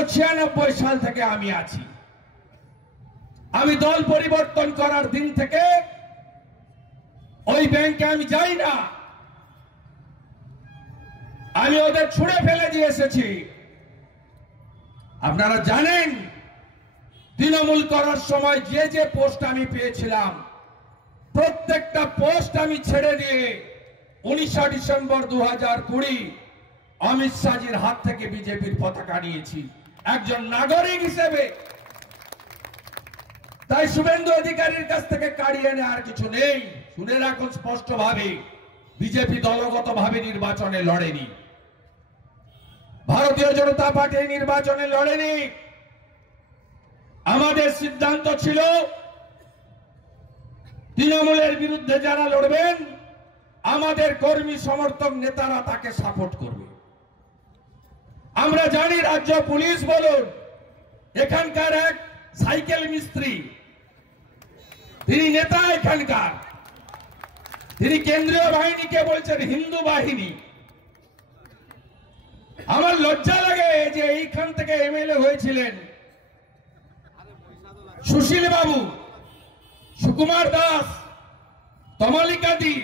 1996 সাল থেকে আমি আছি। আমি দল পরিবর্তন করার দিন থেকে ওই ব্যাংকে আমি যাই না। আমি ওদের ছুঁড়ে ফেলে দিয়ে এসেছি। আপনারা জানেন তৃণমূল করার সময় যে যে পোস্ট আমি পেয়েছিলাম প্রত্যেকটা পোস্ট আমি ছেড়ে দিয়ে 19 ডিসেম্বর 2020 অমিত শাহজির হাত থেকে বিজেপির পতাকা নিয়েছি একজন নাগরিক হিসেবে। তাই শুভেন্দু অধিকারীর কাছ থেকে কাড়িয়ে নেওয়ার কিছু নেই। শুনে রাখুন স্পষ্টভাবে, বিজেপি দলগতভাবে নির্বাচনে লড়েনি, ভারতীয় জনতা পার্টি নির্বাচনে লড়েনি। আমাদের সিদ্ধান্ত ছিল তৃণমূলের বিরুদ্ধে যারা লড়বেন আমাদের কর্মী সমর্থক নেতারা তাকে সাপোর্ট করবে। আমরা জানি রাজ্য পুলিশ বলুন, এখানকার এক সাইকেল মিস্ত্রি তিনি নেতা এখানকার, তিনি কেন্দ্রীয় বাহিনীকে বলছেন হিন্দু বাহিনী। আমার লজ্জা লাগে যে এইখান থেকে এমএলএ হয়েছিলেন সুশীল বাবু, সুকুমার দাস, তমালিকা দি,